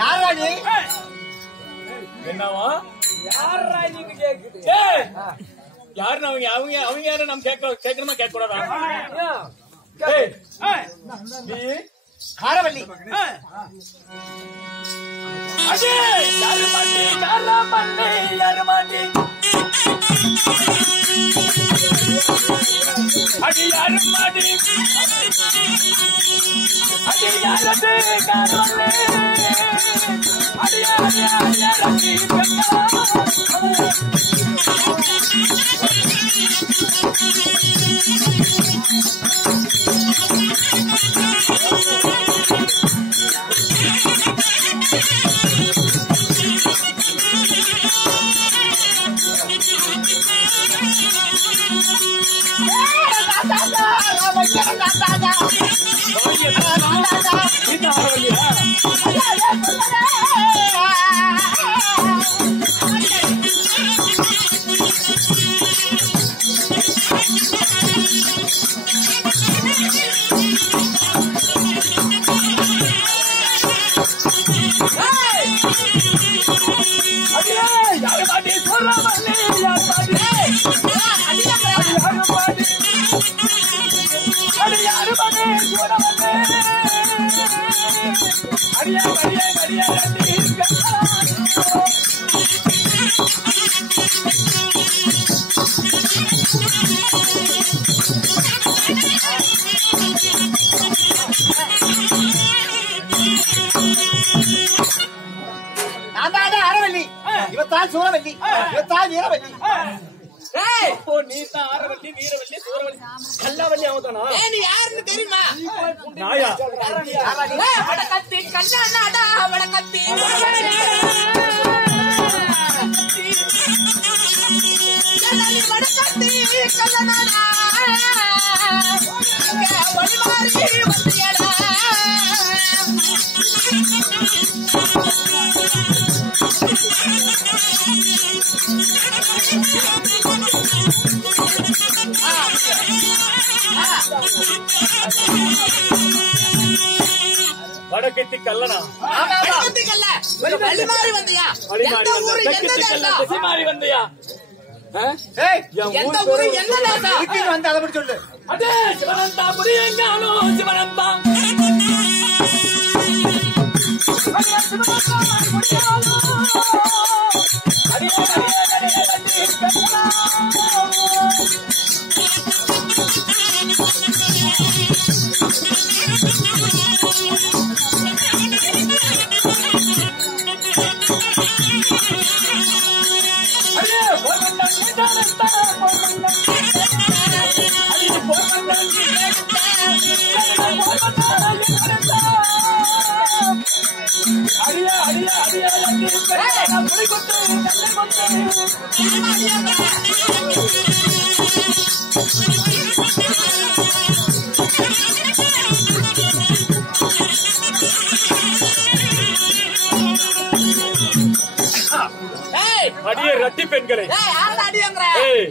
யாரா நீ? என்னவா யாரா நீங்க கேக்குது? யாருன்னு அவங்க யாரும் நம்ம கேட்கணுமா கேட்க கூடாதா? நீ காரவள்ளி அடே யாரு மாட்டி யாரு மாட்டி அடி யாரு மாட்டி அடி யாரது காரவள்ளி அடி யாரது அரவள்ளி இவத்தான் சூரவல்லி இவத்தான் வீரவல்லி நீ தான் ஆரவல்லி வீரவல்லி சூரவல்லி கல்லாவல்லி அவதானா நீ யாருன்னு தெரியுமா நாயா வடக்கத்தி கண்ணாடா வடக்கத்தி வடக்கத்தி கண்ணாடா வடிவாரி வந்தியடா வடக்கத்தி கல்லனா வடக்கத்தி கல்ல வழிமாறி வந்தியா திசைமாறி வந்தியா எந்த ஊரு என்ன நாடா வந்து அதை பத்தி சொல்லு அதே சிவனந்தாபுரி எங்காலும் சிவனந்தா அடியா அடியா அடியா அடியே ரட்டி பெண்களை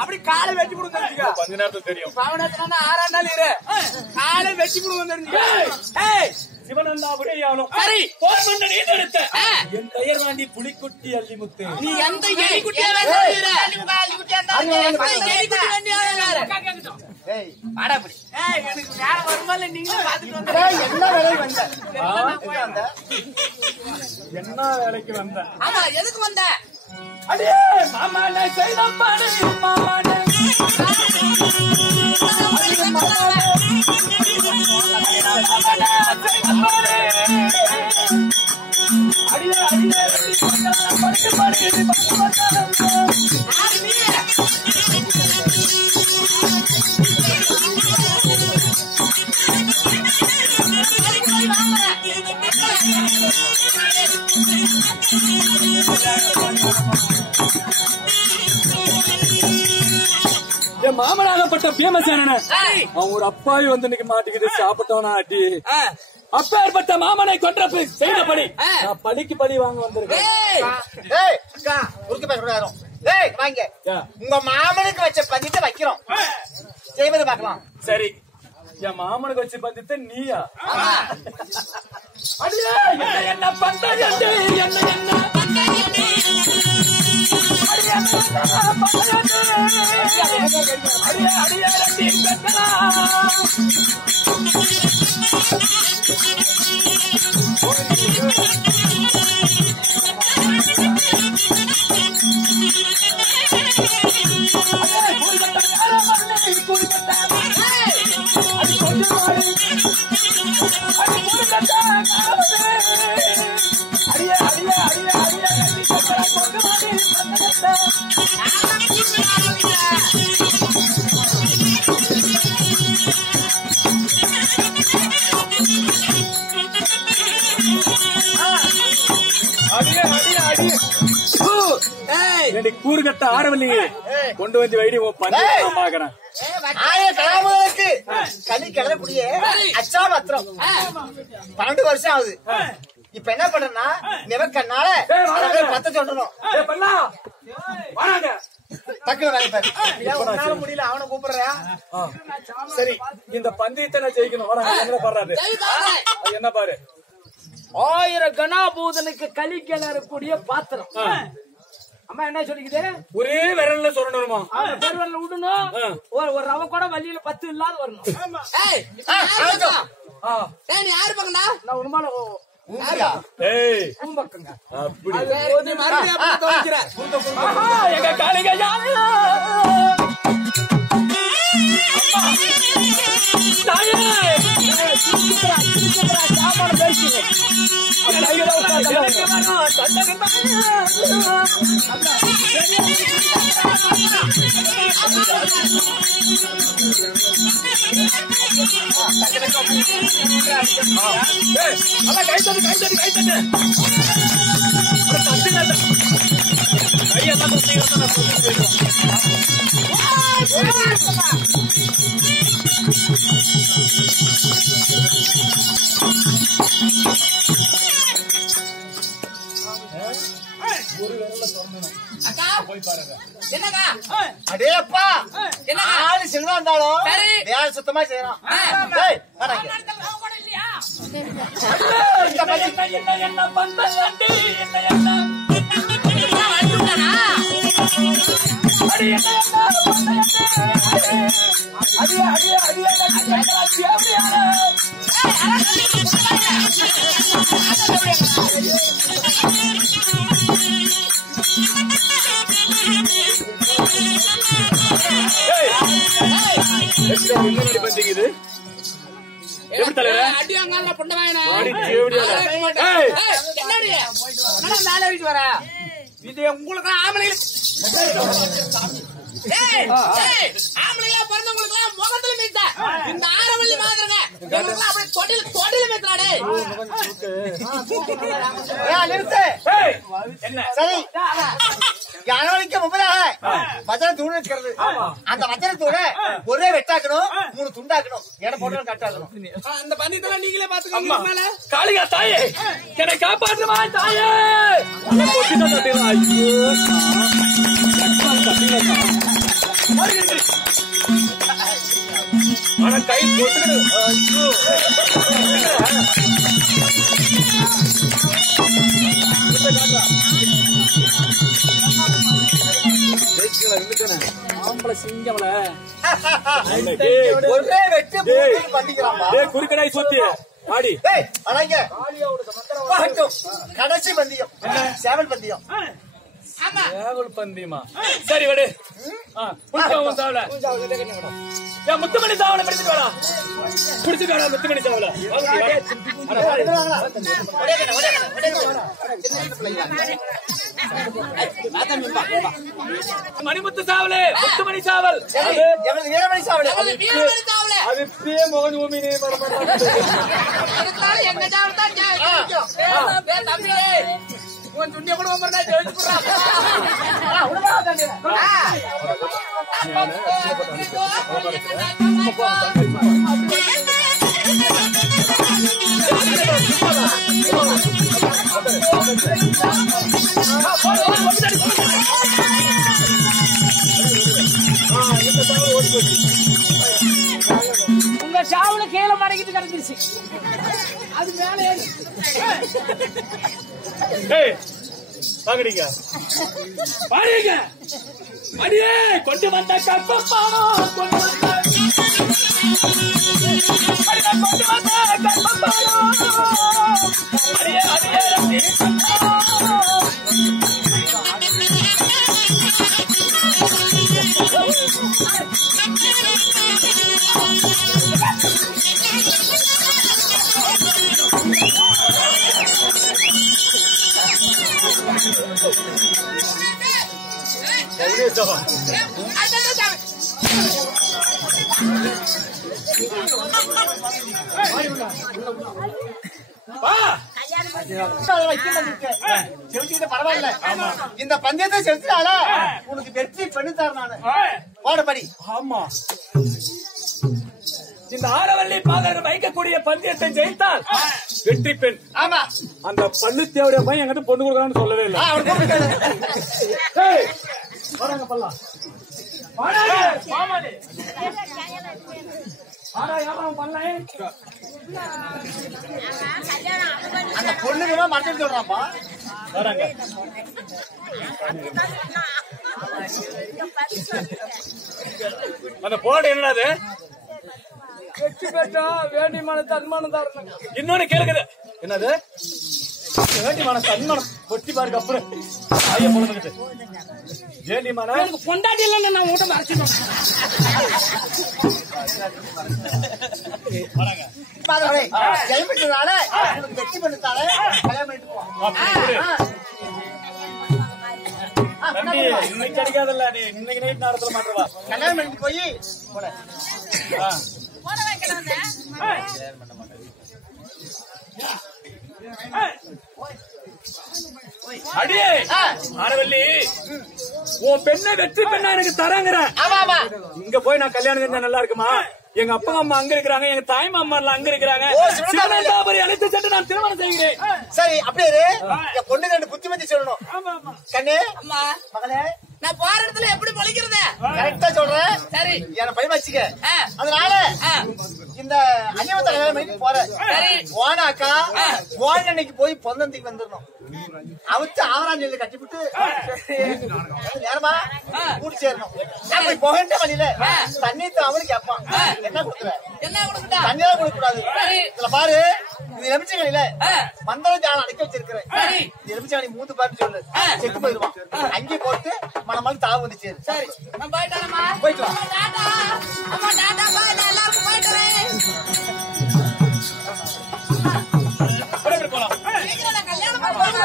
அப்படி காலை வெட்டி கொடுங்க கொஞ்ச நேரத்துல தெரியும் பவனத்துல 6 நாள் இரு காலை வெட்டி கொடுங்க சிவனந்தாபுரி யாரும் சரி போர் மன்னன் ஈடெடுத்த என் பெயர் வாண்டி புலிக்குட்டி அள்ளிமுத்து நீ எந்த எலிக்குட்டியா எனக்கு வேலை வருமா இல்ல நீங்களும் பாத்துட்டு என்ன வேலைக்கு வந்த ஆமா எதுக்கு வந்த அடியே மாமானே செய்தம்பானே மாமானே அடியே அடியே படிக்க என் மாமனாகப்பட்ட பீமசேனன் அவன் ஒரு அப்பாவி வந்து இன்னைக்கு மாட்டிக்கிட்டு சாப்பிட்டவனா அடி அப்பேற்பட்ட மாமனை கொன்ற செய்தபடி நான் பலிக்கு பலி வாங்க வந்திருக்கேன். உங்க மாமனுக்கு வச்ச பதிட்டு வைக்கிறோம். செய்வது பார்க்கலாம். சரி, என் மாமனுக்கு வச்சு பார்த்துட்டு நீயா? அடியே என்ன பண்றது? என்ன கூறுகட்ட ஆரவல்லியே கொண்டு வந்து வைடி பாக்குறேன். கனி கிளறக்கூடிய அச்சா பத்திரம் 12 வருஷம் ஆகுது. இப்ப என்ன பண்றேன்னா நிவக்கனால பத்த சொல்லணும். முடியல அவனை கூப்பிடுறேன். சரி, இந்த பந்தயத்தை ஜெயிக்கணும். பாடுறாரு என்ன பாரு, 1000 கணாபூதனுக்கு களி கிளறக்கூடிய பாத்திரம். அம்மா என்ன சொல்லிக்குது? ஒரே விரல்ல சொல்லணுமா? விரல்ல விடணும். ஒரு ரவ கூட வழியில 10 இல்லாத வரணும். யாரு பக்கம்டா? நான் உண்மையில எங்க காலிங்க சாப்பாடு பேசுங்க. அடேப்பா ஆளு சின்னதா இருந்தாலும் வேலை சுத்தமா செய்யறான். என்ன பண்ற பந்திக்குது அடியாங்க பொண்ணு வர இது உங்களுக்கு ஆம்பளைங்க ஆம்பளையா பிறந்தவங்களுக்கு முகத்துல மீத்த இந்த ஆரவல்லி மாதிரிங்க அப்படியே தொட்டில மீத்தாடே என்ன சரி ஜனவரிக்கு முன்பதாக வச்சன தூண் இருக்கிறது. அந்த வச்சன தூண ஒரே வெட்டாக்கணும், 3 துண்டாக்கணும், எடை போட்டு கட்டாக்கணும். அந்த பந்தயத்துல நீங்களே பாத்துக்கோங்க. காளியா தாயே என்னை காப்பாற்றுமா தாயே. ஆனா கை போட்டு ஆம்பளை சிங்கம்ல ஒரே வெட்டு குறுக்கடாய் சொத்தி ஆடி கடைசி பந்தயம் சேவல் பந்தயம். பந்தியமா? சரி விடு. முத்துமணி சாவலை பிடிச்சிட்டு வாடா. பிடிச்சிட்டு வாடா முத்துமணி சாவலை. மணிமுத்து சாவல், முத்துமணி சாவல், வீரமணி சாவல். அது மோகன் பூமி எங்க சாவல் தான் தம்பி உன் துண்டிய கூட சாவுல கீழே மடக்கிட்டு கிடந்துருச்சு. அது மேல ஏறி பாக்குறீங்க பாருங்க அடியே கொண்டு வந்த கற்பப்பானோ கொண்டு வந்த கற்பப்பானோ அடியே அடியே பரவாயில்ல, இந்த பந்தயத்தை செலுத்தினால உனக்கு வெற்றி பண்ணித்தார் நானு. போடபடி. ஆமா, இந்த ஆரவல்லி பாகர் வைக்கக்கூடிய பந்தயத்தை ஜெயித்தால் வெற்றி பெண். ஆமா, அந்த பள்ளித்தேவடைய பையன் என்கிட்ட பொண்ணு கொடுக்கறான்னு சொல்லவே இல்லை. அந்த பொண்ணுக்கு மட்டும் சொல்றாப்பா. அந்த போர்டு என்னது? வெற்றி பெற்றா வேண்டியமான தன்மானம் தரணும். இன்னொன்னு கேளுக்குது. என்னது? வேண்டியமான தன்மானம் பொட்டி பாருங்க. அப்புறம் ஐயா பொழுதுகிட்டு வேண்டியமான பொண்டாட்டி இல்லைன்னு நான் உங்கள்கிட்ட மறைச்சிடுவேன். ஜெயிப்பட்டதால உனக்கு வெற்றி பண்ணித்தாலே கல்யாணம் பண்ணிட்டு போ. இன்னைக்கு கிடைக்காதல்ல, நீ இன்னைக்கு நைட் நேரத்துல மாட்டுவா. கல்யாணம் பண்ணிட்டு போய் அடியே ஆரவல்லி, உன் பெண்ணை வெற்றி பெண்ணா எனக்கு தராங்கிற. இங்க போய் நான் கல்யாணம் செஞ்சா நல்லா இருக்குமா? எங்க அப்பா அம்மா அங்க இருக்கிறாங்க, எங்க தாய் மாமா அங்க இருக்கிறாங்க. அழைத்து சென்று நான் திருமணம் செய்கிறேன். சரி, அப்படியே என் பொண்ணு ரெண்டு புத்திமதி சொல்லணும். கண்ணு, மகளே, நான் போற இடத்துல எப்படி பொழைக்கிறது? கரெக்டா சொல்றேன். சரி, என்ன பையன் வச்சுக்க. அதனால இந்த அன்னியவத்தை கல்யாணம் பண்ணி போறேன். போனாக்கா போன அன்னைக்கு போய் பொந்தந்திக்கு வந்துடணும். அவுத்து ஆவராஞ்சலி கட்டிவிட்டு நேரமா கூடி சேரணும். அப்படி போகின்ற வழியில தண்ணி அவனு கேட்பான். என்ன கொடுக்குற? என்ன கொடுக்குதா? தண்ணியெல்லாம் கொடுக்க கூடாது. இதுல பாரு, இது எலுமிச்சங்கனில மந்தள ஜாலம் அடக்கி வச்சிருக்கிறேன். எலுமிச்சங்கனி மூந்து பாரு சொல்லு, செத்து போயிருவான். அங்கே போட்டு மனமாலும் தாவு வந்துச்சு. சரி, நான் போயிட்டாரம்மா. போயிட்டு வா. டாடா அம்மா, டாடா பாய், எல்லாரும் போயிட்டுறேன். போலாம். கல்யாணம் பண்ணுவாங்க.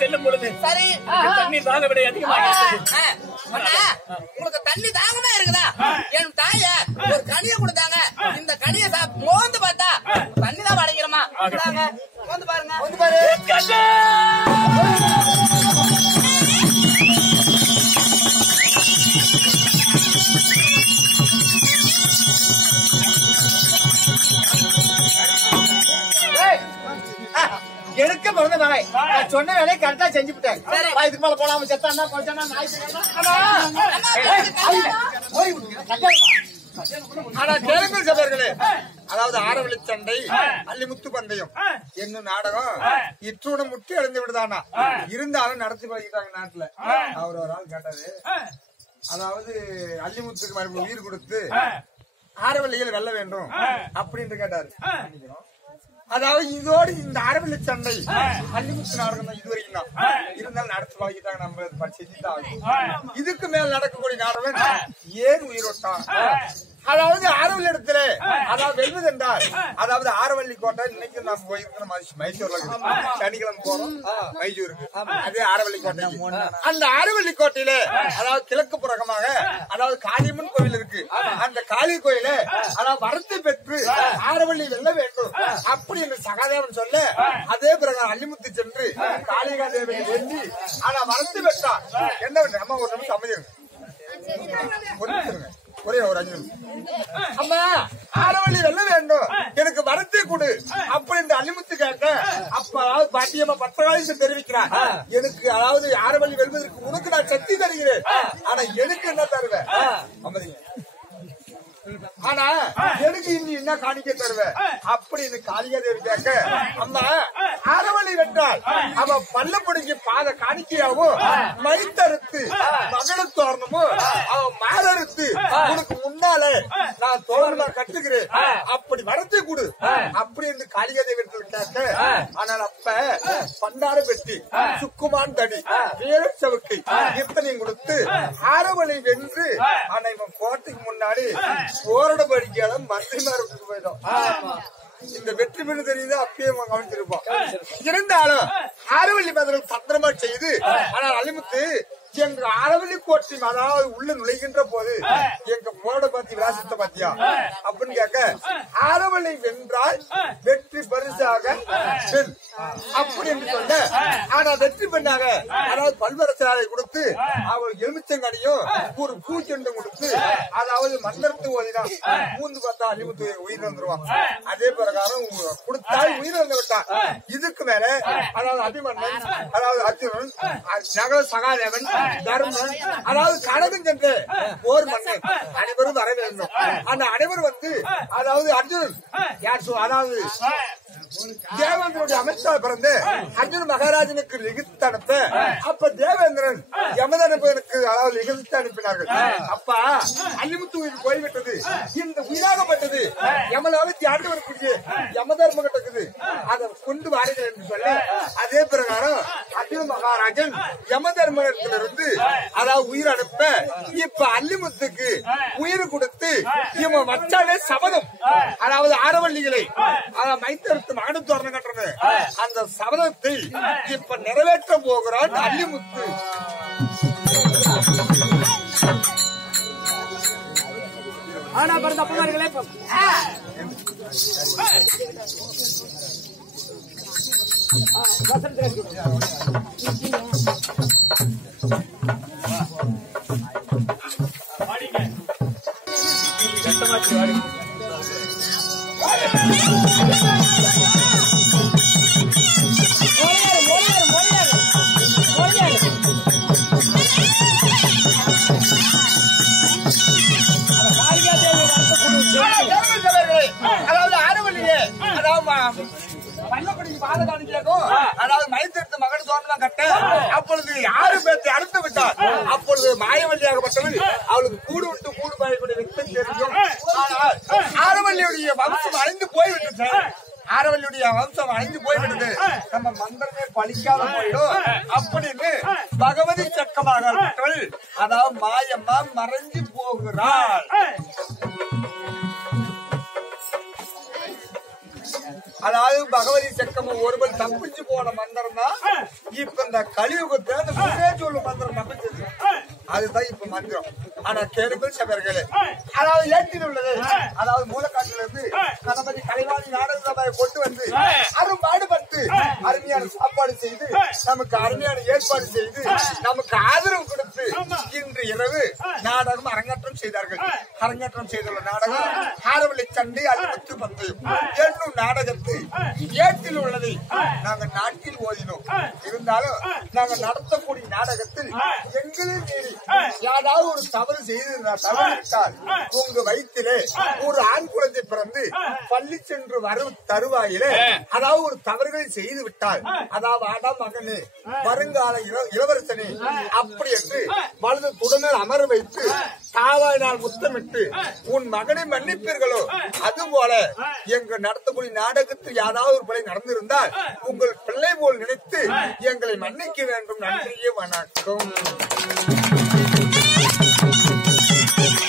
செல்லும் பொழுது சரி, தண்ணி தாக விட அதிகமாக உங்களுக்கு தண்ணி தாகமா இருக்குதா? என் தாய ஒரு கனியை கொடுத்தாங்க. இந்த கனியை மோந்து பார்த்தா தண்ணி தான் அடைக்கிறோமா? மோந்து பாருங்க. வந்து பாரு. எனக்கு பிறந்த மகை, நான் சொன்ன வேலையை கரெக்டா செஞ்சுட்டேன். இதுக்கு மேல போலாம செத்தானா போச்சானா நாய் சபர்களே, அதாவது ஆரவழி சண்டை அள்ளிமுத்து பந்தயம் என்னும் நாடகம் இற்றோட முட்டி அடைந்து விடுதானா இருந்தாலும் நடத்தி பழகிட்டாங்க நாட்டுல. அவர் ஒரு ஆள் கேட்டாரு, அதாவது அள்ளிமுத்துக்கு மறுபடியும் உயிர் கொடுத்து ஆரவழியில் வெல்ல வேண்டும் அப்படின்னு கேட்டாரு. அதாவது இதோடு இந்த ஆரவழி சண்டை அள்ளிமுத்து நாடகம் தான் இதுவரைக்கும் தான் இருந்தாலும் நடத்தி பழகிட்டாங்க. நம்ம செஞ்சுதான் இதுக்கு மேல் நடக்கக்கூடிய நாடகம் ஏன் உயிரோட்டான் அதாவது ஆரவல்லி இடத்துல அதாவது வெல்வது என்றால் அதாவது ஆரவல்லி கோட்டை இன்னைக்கு நம்ம போயிருக்கிற மைசூர்ல சனிக்கிழமை போறோம் மைசூருக்கு அதே ஆரவல்லி கோட்டை அந்த ஆரவல்லி கோட்டையில அதாவது கிழக்கு புறகமாக அதாவது காளியம்மன் கோவில் இருக்கு அந்த காளி கோயில அதாவது வரத்து பெற்று ஆரவல்லி வெல்ல வேண்டும் அப்படி என்று சகாதேவன் சொல்ல அதே பிறகு அள்ளிமுத்து சென்று காளிகா தேவியை வேண்டி ஆனா வரத்து பெற்றா என்ன நம்ம ஒரு நிமிஷம் அமைதிருங்க ஒரே ஒரு 5 நிமிஷம் அம்மா ஆரவல்லி வெல்ல வேண்டும் எனக்கு வரத்தை கொடு அப்படி இந்த அள்ளிமுத்து கேட்க அப்ப அதாவது பாட்டியம்மா பத்திரகாளி தெரிவிக்கிறார் எனக்கு அதாவது ஆரவல்லி வெல்வதற்கு உனக்கு நான் சக்தி தருகிறேன் ஆனா எனக்கு என்ன தருவேன் அமைதிங்க ஆனா எனக்கு இன்னும் என்ன காணிக்க தருவேன் அப்படின்னு காளிகா தேவி கேட்க அம்மா ஆரவல்லி வென்றால் அவ பல்லப்படிக்கு பாத காணிக்கையாவும் மைத்தறுத்து மகளத்தோரணமும் அவன் மாறறுத்து உனக்கு முன்னால நான் தோழமா கட்டுகிறேன் அப்படி வரத்தை கொடு அப்படி என்று காளிகா தேவி கேட்க ஆனால் அப்ப பண்டார பெட்டி சுக்குமான் தடி வேறு சவுக்கை இத்தனையும் கொடுத்து ஆரவல்லி வென்று ஆனா இவன் கோட்டைக்கு முன்னாடி போராட படிக்காத மந்திரிமாருக்கு போயிடும் இந்த வெற்றி பெண்ணு தெரியுது அப்பயே கவனிச்சிருப்போம் இருந்தாலும் ஆரவல்லி மந்திரம் பத்திரமா செய்து ஆனால் அள்ளிமுத்து எங்க ஆரவல்லி கோட்டை அதாவது உள்ள நுழைகின்ற போது எங்க போட பாத்தி விலாசத்தை பாத்தியா அப்படின்னு கேட்க ஆரவல்லி வென்றால் வெற்றி பரிசாக அப்படி என்று சொல்ல ஆனா வெற்றி பெண்ணாக அதாவது பல்வரசாலை கொடுத்து அவள் எலுமிச்சங்கனியும் ஒரு பூச்செண்டும் கொடுத்து அதாவது மந்திரத்து ஓதினா மூந்து பார்த்தா அள்ளிமுத்து உயிர் வந்துருவான் அதே பிரகாரம் கொடுத்தால் உயிர் வந்து விட்டான் இதுக்கு மேல அதாவது அபிமன்னன் அதாவது அர்ஜுனன் நகர சகாதேவன் தர்மன் அதாவது கனகன் சென்ற போர் மன்னன் அனைவரும் வர வேண்டும் அந்த அனைவரும் வந்து அதாவது அர்ஜுனன் யார் அதாவது தேவேந்திரனுடைய அமைச்சராக பிறந்து அர்ஜுன மகாராஜனுக்கு லிகித்து அனுப்ப அப்ப தேவேந்திரன் யமதர்மனுக்கு அதாவது லிகித்து அனுப்பினார்கள் அப்ப அள்ளிமுத்து உயிர் போய்விட்டது இந்த உயிராகப்பட்டது யமலோகத்தை ஆண்டு வரக்கூடிய யமதர்ம கிட்டக்குது அதை கொண்டு வாருங்கள் என்று சொல்ல அதே பிரகாரம் அர்ஜுன மகாராஜன் யமதர்மத்திலிருந்து அதாவது உயிர் அனுப்ப இப்ப அள்ளிமுத்துக்கு உயிர் கொடுத்து இவன் வச்சாலே சபதம் அதாவது ஆரவல்லிகளை மைத்தெடுத்து மகனத்தோரணம் கட்டுறது அந்த சபதத்தை இப்ப நிறைவேற்ற போகிறான் அள்ளிமுத்து ஆனா பிறந்த அப்பமார்களே அதாவது ஆரவல்லியே அதாவது பல்லப்படிக்கு பாத காணிக்கையாகும் அதாவது மைத்தெடுத்து மகன் தோன்றலாம் கட்ட அப்பொழுது 6 பேர்த்தை அறுத்து விட்டார் அப்பொழுது மாயவல்லியாகப்பட்டவள் அவளுக்கு கூடு விட்டு கூடு பாயக்கூடிய ரத்தம் தெரியும் ஆனால் ஆரவல்லியுடைய வம்சம் அழிந்து போய்விட்டது ஆரவல்லியுடைய வம்சம் அழிந்து போய்விட்டது நம்ம மந்திரமே பலிக்காத போயிடும் அப்படின்னு பகவதி சக்கமாக அதாவது மாயம்மா மறைஞ்சு போகிறாள் அதாவது பகவதி சக்கம ஒருவன் தப்பிச்சு போன மந்திரம் தான் இப்ப இந்த கலியுகத்தை அந்த சுரே சொல்லு மந்திரம் தப்பிச்சது அதுதான் இப்ப மந்திரம் ஆனா கேடுகள் சபர்களே அதாவது ஏற்றில் உள்ளது அதாவது மூலக்காட்டில இருந்து கணபதி கலைவாணி நாடக சபையை கொண்டு வந்து அரும்பாடுபட்டு அருமையான சாப்பாடு செய்து நமக்கு அருமையான ஏற்பாடு செய்து நமக்கு ஆதரவு கொடுத்து இன்று இரவு நாடகம் அரங்கேற்றம் செய்தார்கள் அரங்கேற்றம் செய்துள்ள நாடகம் ஆரவல்லி சண்டை அள்ளிமுத்து பந்தயம் என்னும் நாடகத்தை ஏற்றில் உள்ளதை நாங்கள் நாட்டில் ஓதினோம் இருந்தாலும் நாங்கள் நடத்தக்கூடிய நாடகத்தில் எங்களே மீறி யாராவது ஒரு தவறு செய்திருந்தால் உங்க வயிற்றிலே ஒரு ஆண் குழந்தை பிறந்து பள்ளி சென்று வரும் தருவாயிலே அதாவது ஒரு தவறுகளை செய்து விட்டால் அதாவது ஆடா மகனே வருங்கால இளவரசனே அப்படி என்று வலது துடமேல் அமர வைத்து தாவாயினால் முத்தமிட்டு உன் மகனை மன்னிப்பீர்களோ அதுபோல எங்க நடத்தக்கூடிய நாடகத்தில் யாராவது ஒரு பிள்ளை நடந்திருந்தால் உங்கள் பிள்ளை போல் நினைத்து எங்களை மன்னிக்க வேண்டும் நன்றியே வணக்கம்